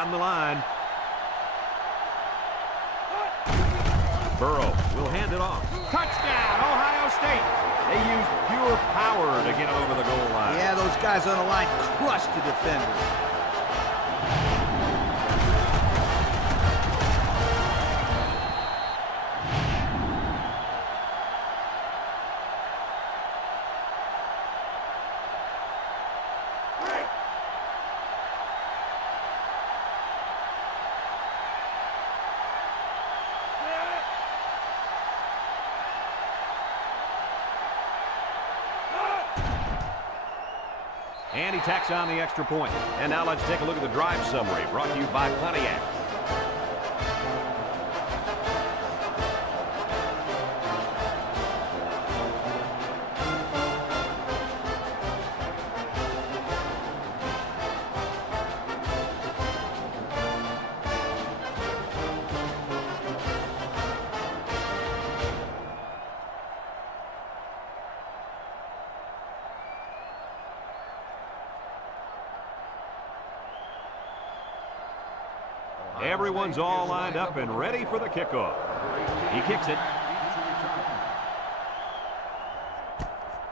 crowding the line. Burrow will hand it off. Touchdown, Ohio State. They used pure power to get it over the goal line. Yeah, those guys on the line crushed the defenders. And he tacks on the extra point. And now let's take a look at the drive summary brought to you by Pontiac. Everyone's all lined up and ready for the kickoff. He kicks it.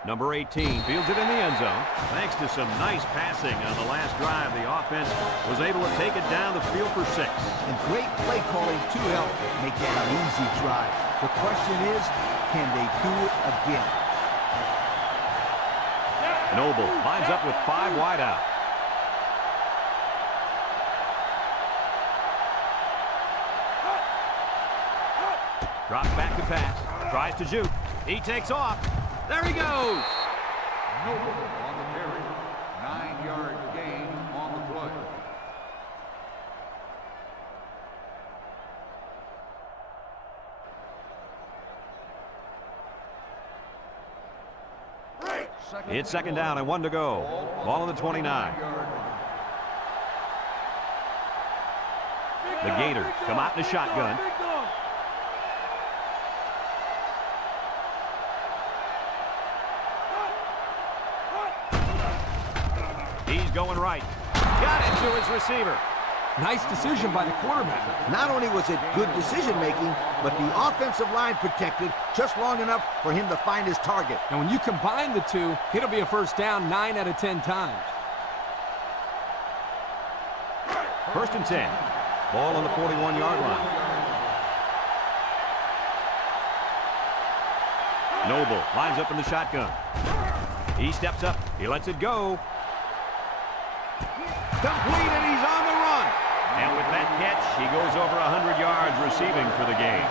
Number 18 fields it in the end zone. Thanks to some nice passing on the last drive, the offense was able to take it down the field for 6. And great play calling to help make that an easy drive. The question is, can they do it again? Noble lines up with 5 wide out. Drops back to pass. Tries to juke. He takes off. There he goes. Noble on the carry. 9-yard gain on the play. It's second down and 1 to go. Ball on the 29. The Gators come out in the shotgun. He's going right. Got it to his receiver. Nice decision by the quarterback. Not only was it good decision-making, but the offensive line protected just long enough for him to find his target. And when you combine the two, it'll be a first down 9 out of 10 times. First and 10. Ball on the 41-yard line. Noble lines up in the shotgun. He steps up. He lets it go. Complete, and he's on the run. And with that catch, he goes over 100 yards receiving for the game.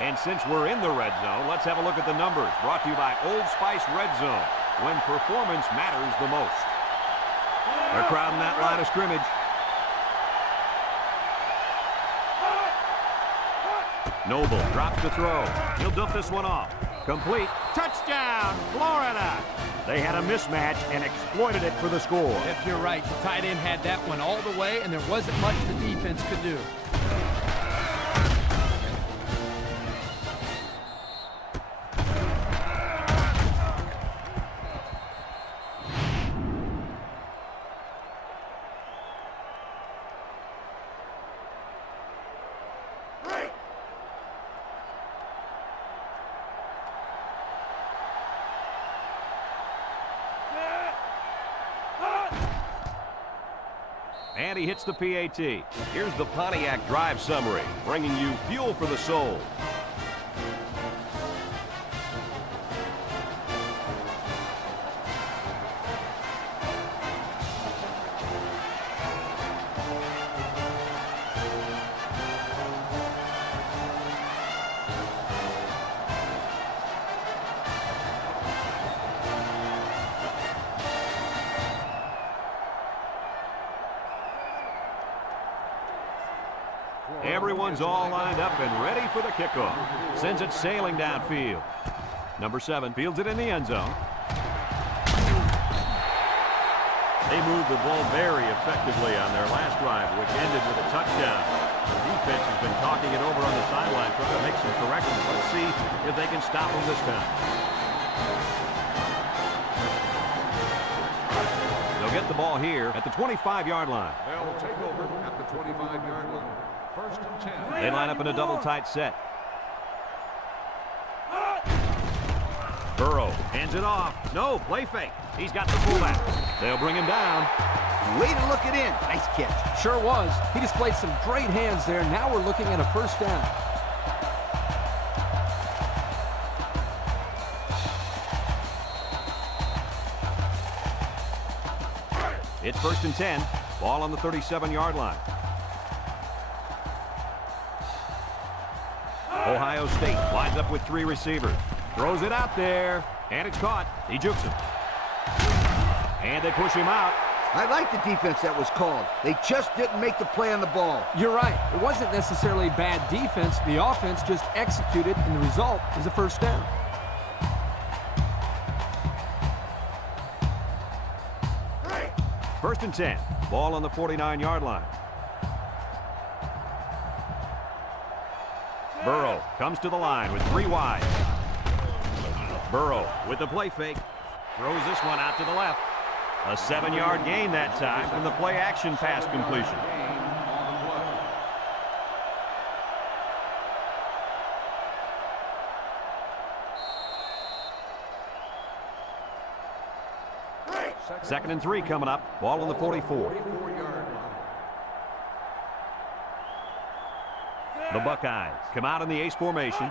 And since we're in the red zone, let's have a look at the numbers brought to you by Old Spice Red Zone, when performance matters the most. They're crowding that line of scrimmage. Noble drops the throw. He'll dump this one off. Complete. Touchdown, Florida. They had a mismatch and exploited it for the score. If you're right, the tight end had that one all the way, and there wasn't much the defense could do. And he hits the PAT. Here's the Pontiac drive summary, bringing you fuel for the soul. Everyone's all lined up and ready for the kickoff. Sends it sailing downfield. Number 7 fields it in the end zone. They moved the ball very effectively on their last drive, which ended with a touchdown. The defense has been talking it over on the sideline, trying to make some corrections. Let's see if they can stop them this time. They'll get the ball here at the 25-yard line. They'll take over at the 25-yard line. First and 10. They line up in a double tight set. Burrow hands it off. No, play fake. He's got the fullback. They'll bring him down. Way to look it in. Nice catch. Sure was. He displayed some great hands there. Now we're looking at a first down. It's first and 10. Ball on the 37-yard line. Ohio State lines up with 3 receivers. Throws it out there, and it's caught. He jukes him. And they push him out. I like the defense that was called. They just didn't make the play on the ball. You're right. It wasn't necessarily bad defense. The offense just executed, and the result is a first down. First and 10. Ball on the 49-yard line. Burrow comes to the line with 3 wide. Burrow with the play fake. Throws this one out to the left. A 7-yard gain that time from the play-action pass completion. Second and 3 coming up. Ball on the 44. The Buckeyes come out in the ace formation.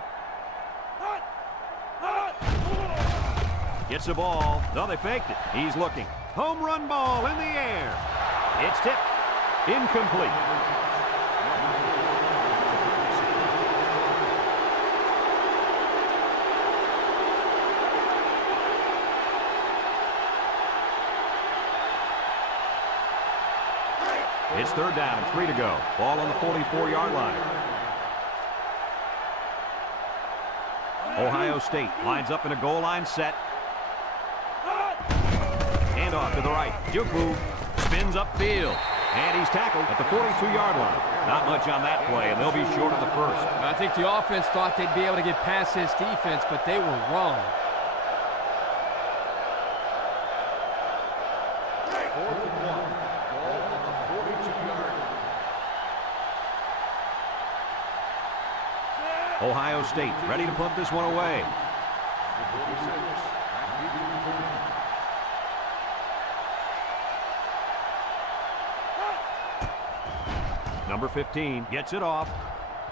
Gets the ball. No, they faked it. He's looking. Home run ball in the air. It's tipped. Incomplete. It's third down and 3 to go. Ball on the 44-yard line. Ohio State lines up in a goal line set. Hand off to the right. Juke move. Spins upfield. And he's tackled at the 42-yard line. Not much on that play, and they'll be short of the first. I think the offense thought they'd be able to get past this defense, but they were wrong. Fourth and 1. Ball on the 42-yard line. Ohio State ready to punt this one away. The 46. Number 15 gets it off.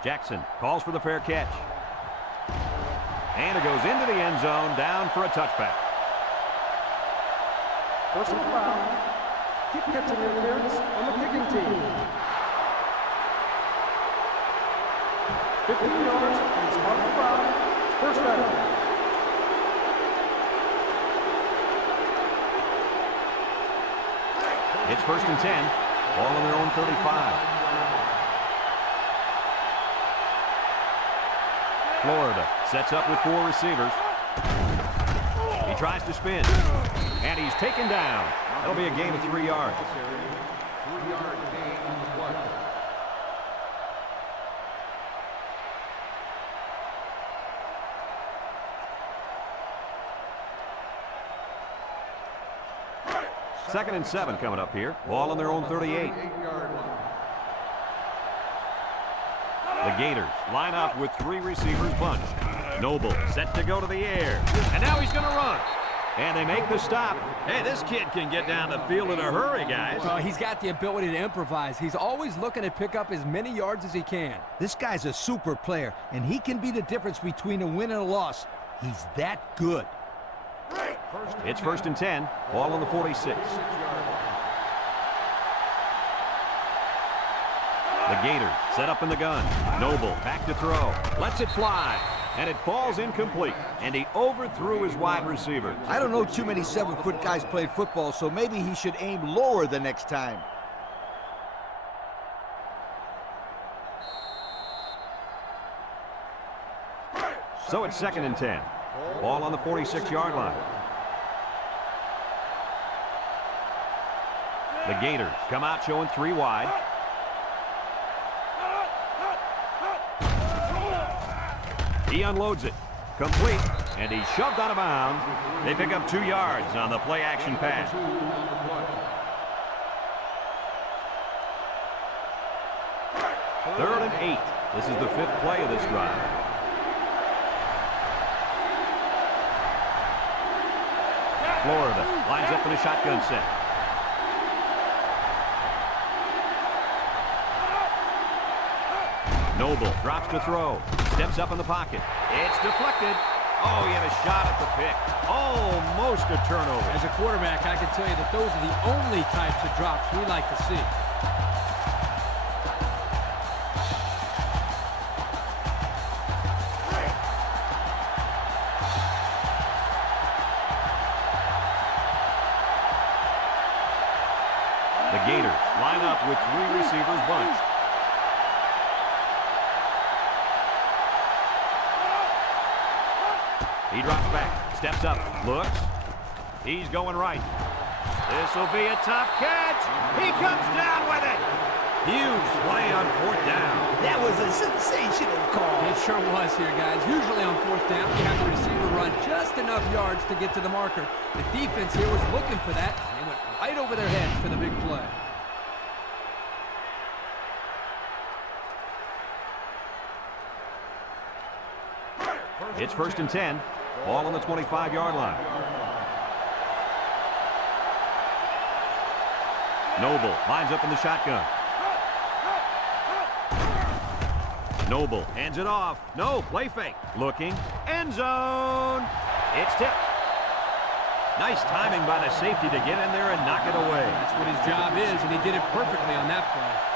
Jackson calls for the fair catch. And it goes into the end zone, down for a touchback. Personal foul. Keep catching interference on the kicking team. 15 yards and spot the foul. First down. It's first and 10. Ball on their own 35. Florida sets up with 4 receivers. He tries to spin. And he's taken down. That'll be a gain of 3 yards. 3-yard gain on the play. Second and 7 coming up here. Ball on their own 38. 38-yard line. The Gators line up with 3 receivers bunched. Noble set to go to the air. And now he's going to run. And they make the stop. Hey, this kid can get down the field in a hurry, guys. Well, he's got the ability to improvise. He's always looking to pick up as many yards as he can. This guy's a super player, and he can be the difference between a win and a loss. He's that good. It's first and 10. Ball on the 46. The Gators set up in the gun. Noble back to throw. Lets it fly. And it falls incomplete. And he overthrew his wide receiver. I don't know too many 7-foot guys playing football, so maybe he should aim lower the next time. So it's second and 10. Ball on the 46-yard line. The Gators come out showing 3 wide. He unloads it. Complete. And he's shoved out of bounds. They pick up 2 yards on the play-action pass. Third and 8. This is the 5th play of this drive. Florida lines up in a shotgun set. Noble drops to throw. Steps up in the pocket. It's deflected. Oh, he had a shot at the pick. Almost a turnover. As a quarterback, I can tell you that those are the only types of drops we like to see. The Gators line up with 3 receivers bunched. He drops back, steps up, looks. He's going right. This will be a tough catch. He comes down with it. Huge play on 4th down. That was a sensational call. It sure was here, guys. Usually on 4th down, you have the receiver run just enough yards to get to the marker. The defense here was looking for that. They went right over their heads for the big play. It's 1st and 10. Ball on the 25-yard line. Noble lines up in the shotgun. Noble hands it off. No, play fake. Looking. End zone. It's tipped. Nice timing by the safety to get in there and knock it away. That's what his job is, and he did it perfectly on that play.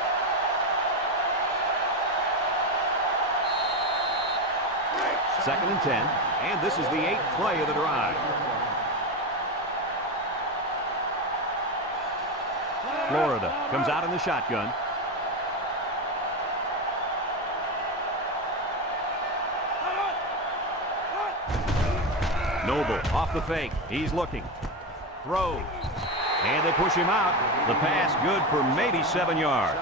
Second and 10, and this is the 8th play of the drive. Florida comes out in the shotgun. Noble off the fake. He's looking. Throws. And they push him out. The pass good for maybe 7 yards.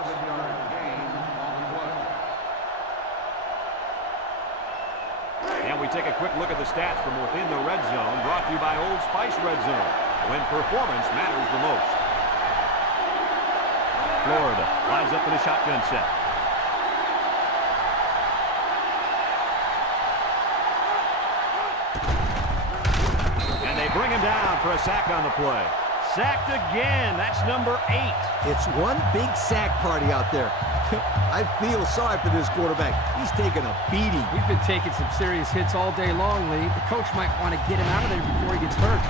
And we take a quick look at the stats from within the red zone, brought to you by Old Spice Red Zone, when performance matters the most. Florida lines up in a shotgun set. And they bring him down for a sack on the play. Sacked again. That's number 8. It's one big sack party out there. I feel sorry for this quarterback. He's taking a beating. We've been taking some serious hits all day long, Lee. The coach might want to get him out of there before he gets hurt.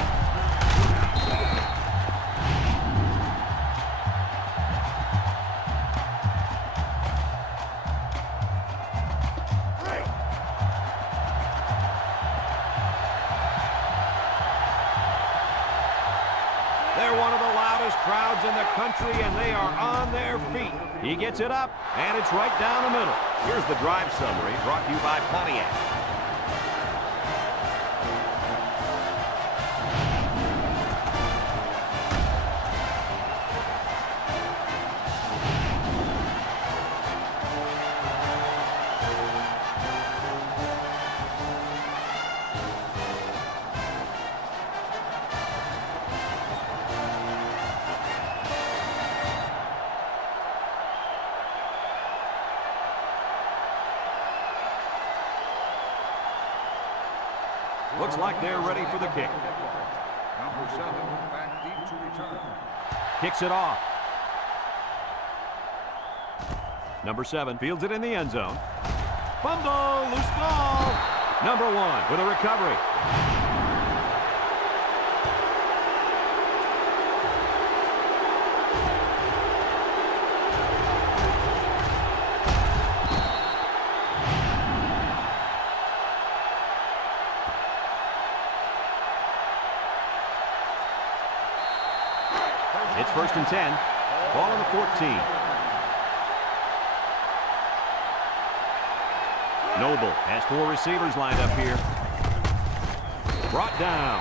They're one of the loudest crowds in the country, and they are on their feet. He gets it up, and it's right down the middle. Here's the drive summary brought to you by Pontiac. Looks like they're ready for the kick. Number 7 back deep to return. Kicks it off. Number 7 fields it in the end zone. Fumble, loose ball. Number 1 with a recovery. It's 1st and 10. Ball on the 14. Noble has 4 receivers lined up here. Brought down.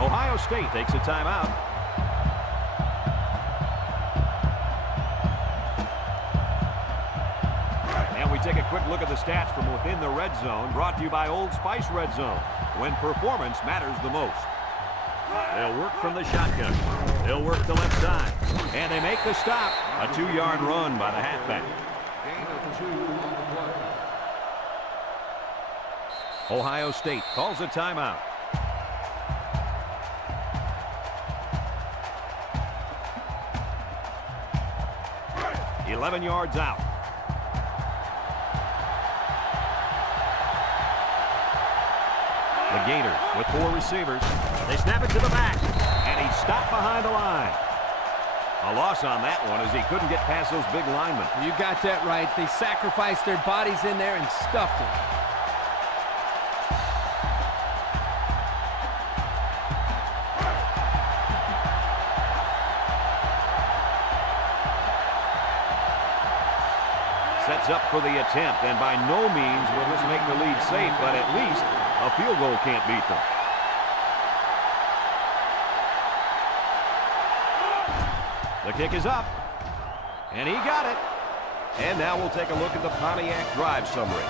Ohio State takes a timeout. take a quick look at the stats from within the red zone, brought to you by Old Spice Red Zone, when performance matters the most. They'll work from the shotgun. They'll work the left side. And they make the stop. A 2-yard run by the halfback. Gain of 2 on the play. Ohio State calls a timeout. "11 yards out. The Gators with 4 receivers. They snap it to the back, and he's stopped behind the line. A loss on that one as he couldn't get past those big linemen. You got that right. They sacrificed their bodies in there and stuffed him. Sets up for the attempt, and by no means will this make the lead safe, but at least a field goal can't beat them. The kick is up, and he got it. And now we'll take a look at the Pontiac drive summary.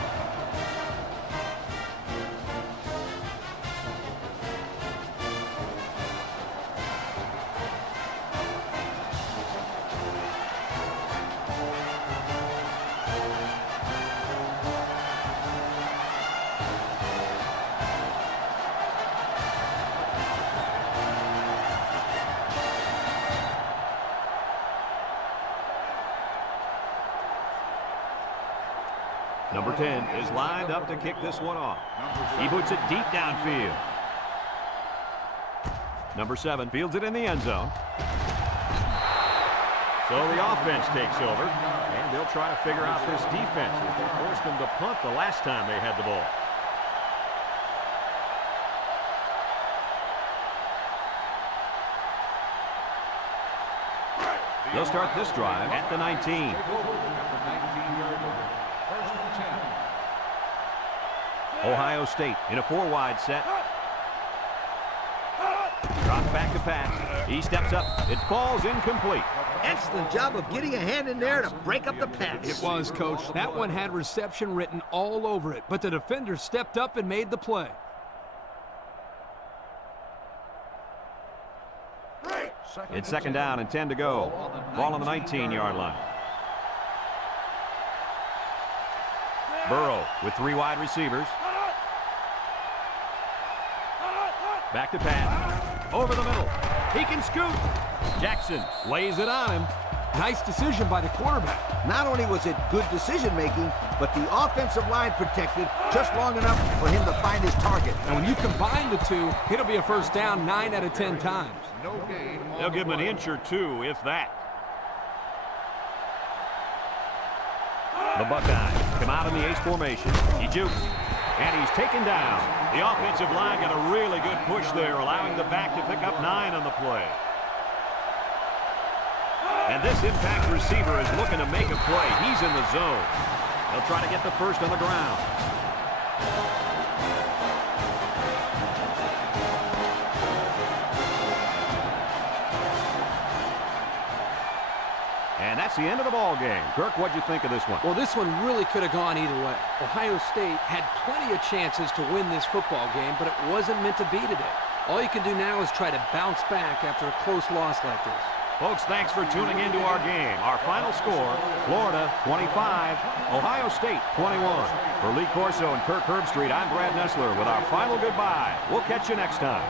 Number 10 is lined up to kick this one off. He boots it deep downfield. Number 7 fields it in the end zone. So the offense takes over, and they'll try to figure out this defense as they forced them to punt the last time they had the ball. They'll start this drive at the 19. Ohio State in a 4-wide set. Drops back to pass. He steps up. It falls incomplete. Excellent job of getting a hand in there to break up the pass. It was, Coach. That one had reception written all over it, but the defender stepped up and made the play. It's second down and 10 to go. Ball on the 19-yard line. Burrow with 3 wide receivers. Back to pass. Over the middle. He can scoot. Jackson lays it on him. Nice decision by the quarterback. Not only was it good decision-making, but the offensive line protected just long enough for him to find his target. And when you combine the two, it'll be a first down 9 out of 10 times. No gain. They'll give him an inch or two, if that. The Buckeyes come out in the ace formation. He jukes, and he's taken down. The offensive line got a really good push there, allowing the back to pick up 9 on the play. And this impact receiver is looking to make a play. He's in the zone. They'll try to get the first on the ground. And that's the end of the ball game. Kirk, what'd you think of this one? Well, this one really could have gone either way. Ohio State had plenty of chances to win this football game, but it wasn't meant to be today. All you can do now is try to bounce back after a close loss like this. Folks, thanks for tuning into our game. Our final score, Florida 25, Ohio State 21. For Lee Corso and Kirk Herbstreit, I'm Brad Nessler with our final goodbye. We'll catch you next time.